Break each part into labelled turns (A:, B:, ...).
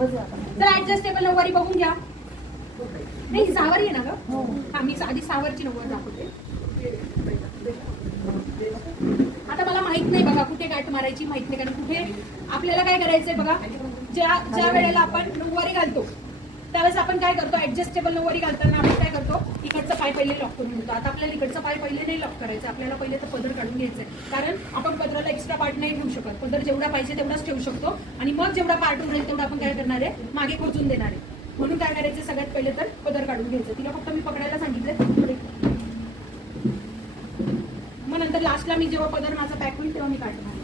A: तर ऍडजस्टेबल नऊवारी बघून घ्या. नाही ही सहावारी आहे ना
B: हो.
A: ग? हा. मी आधी सहावारची नऊवार दाखवते. आता मला माहीत नाही बघा कुठे गाठ मारायची माहीत नाही कारण कुठे आपल्याला काय करायचंय बघा? ज्या ज्या वेळेला आपण नऊवारी घालतो त्यावेळेस आपण काय करतो? ऍडजस्टेबल नऊवारी घालताना आपण काय करतो? इकडचं पाय पहिले लॉक करून घेतो. आता आपल्याला इकडचं पाय पहिले नाही लॉक करायचं. आपल्याला पहिले तर पदर काढून घ्यायचं कारण आपण पदराला एक्स्ट्रा पार्ट नाही घेऊ शकत. पदर जेवढा पाहिजे तेवढाच ठेवू शकतो. आणि मग जेवढा पार्ट उरेल तेवढा आपण काय करणार आहे? मागे खोचून देणार आहे. म्हणून काय करायचं? सगळ्यात पहिले तर पदर काढून घ्यायचं. तिला फक्त मी पकडायला सांगितलं मग नंतर लास्टला मी जेव्हा पदर माझा पॅक होईल तेव्हा मी काढणार आहे.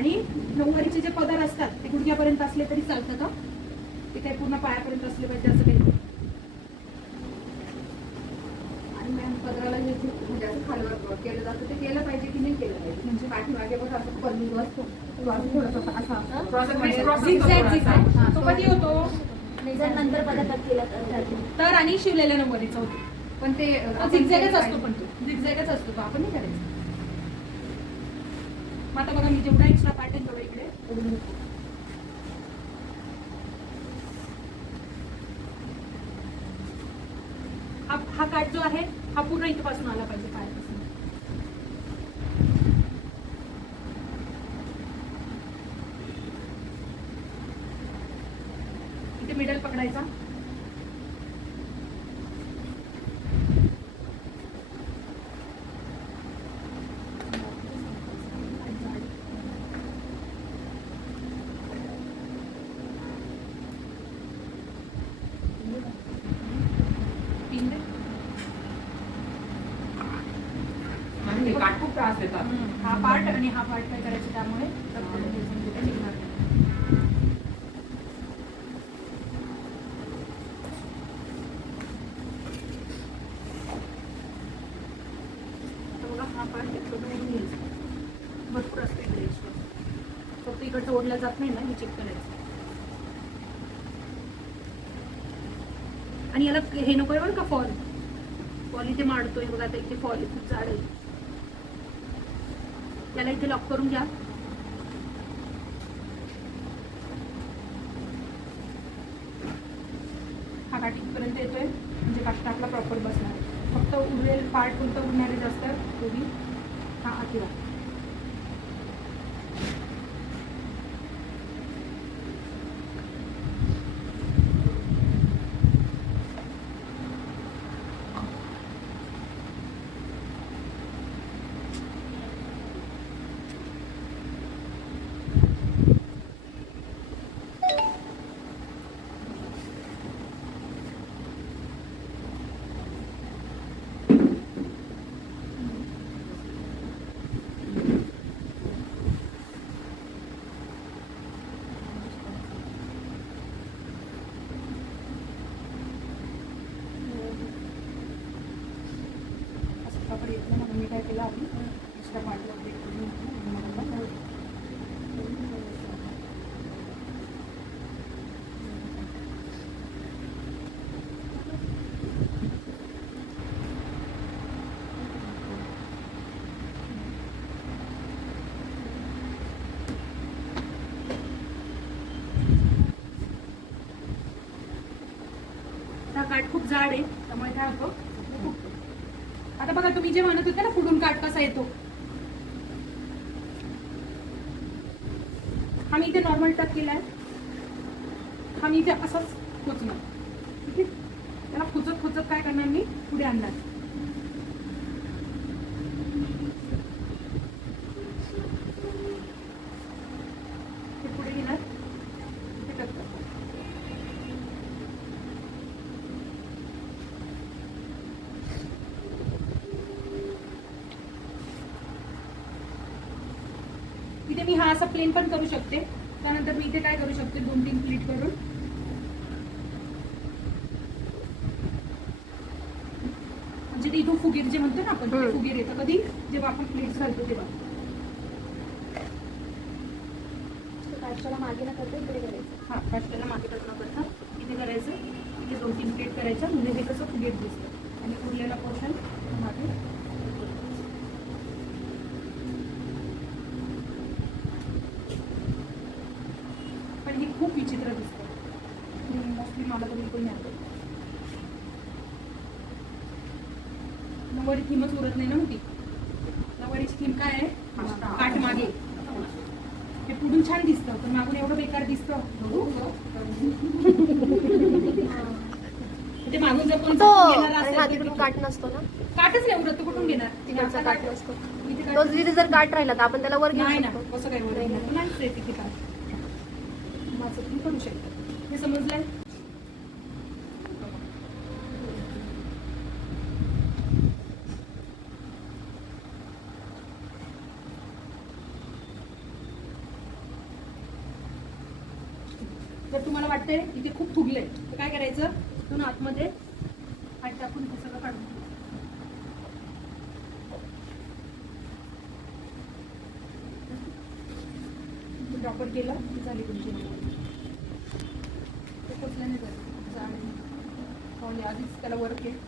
A: आणि नऊवारीचे जे पदर असतात ते गुडघ्यापर्यंत असले तरी चालतात हं. ते काही पूर्ण पायापर्यंत असले पाहिजे असं काही.
B: आणि मॅम पदराला जे म्हणजे असं खालवर केलं जातं ते केलं पाहिजे की नाही केलं पाहिजे? म्हणजे पाठीमागे बघा असं पल्लू असतो थोडंसं असा
A: तो कधी होतो.
C: नंतर केला तर
A: आणि शिवलेल्या नऊवारीचा होतो.
B: पण ते
A: झिगझॅगच असतो पण. तो. झिगझॅगच असतो आपण नाही करायचं. मग आता बघा मी जेवढा एक्स्ट्रा पार्ट आहे तेवढा इकडे. हा हा काट जो आहे हा पूर्ण इथपासून आला पाहिजे पायापासून. इथे मिडल पकडायचा तीन दे.
D: होते काट खूप त्रास देतात.
A: हा पार्ट आणि हा पार्ट काय करायचं त्यामुळे हा पार्ट भरपूर असते फक्त इकडचं ओढलं जात नाही ना हे चेक करायचं. आणि याला हे नको आहे बरं का फॉल फॉल इथे मारतोय बघा आता इथे फॉल खूप जाड आहे. त्याला इथे लॉक करून घ्या. हा काठी इथपर्यंत येतोय. म्हणजे काठा आपला प्रॉपर बसणार. फक्त उरेल पार्ट कोणतं उरणारे जास्त? तुम्ही हा अतिवा असं येत नाही म्हणून मी काय केलं आधी एक्स्ट्रा पार्टवर ब्रेक करून काठ खूप जाड आहे त्यामुळे काय होतं आता बघा तुम्ही जे म्हणत होते ना फुडून काट कसा येतो? हा मी इथे नॉर्मल टक केलाय हा मी इथे असाच खोचणार ठीक आहे? त्याला खुचत खुचत काय करणार मी? पुढे आणणार ते पुढे घेणार इथे टक करणार. इथे मी हा असा प्लेन पण करू शकते. त्यानंतर मी इथे काय करू शकते? दोन तीन प्लीट करून म्हणजे ते इथून फुगीर जे म्हणतो ना आपण. फुगीर येतं. कधी? जेव्हा आपण प्लेट्स घालतो तेव्हा.
C: काष्टाला मागे न करता इकडे करायचं.
A: हा काष्टाला मागे न करता इथे करायचं. इथे दोन तीन प्लेट करायच्या म्हणजे हे कसं फुगेट दिसतं. आणि उरलेला पोर्शन मागे पण ही खूप विचित्र दिसतं. मोस्टली मला तर बिलकुल नाही आवडत नऊवारी थीमच उरत नाही ना मोठी? नऊवारीची थीम काय आहे? काठ मागे. हे पुढून छान दिसतं पण मागून एवढं बेकार दिसतं. ते मागून जर कोण
E: तिकडून काट नसतो ना.
A: काठच नाही उरत तो कुठून घेणार?
E: तिकडचा काट नसतो. तिथे जर काट राहिला तर आपण त्याला वर घेऊ
A: नाही ना
E: शकतो.
A: कसं काय वर आहे तिथे असं तुम्ही करू शकता. हे समजलंय? जर तुम्हाला वाटतंय इथे खूप फुगलंय. तर काय करायचं? इथून आतमध्ये हात टाकून इथे सगळं काढून घ्यायचं. ड्रॉपर केलं झाली तुमची नोकरी. जाणे पाहुणे आधीच त्याला वर्क आहे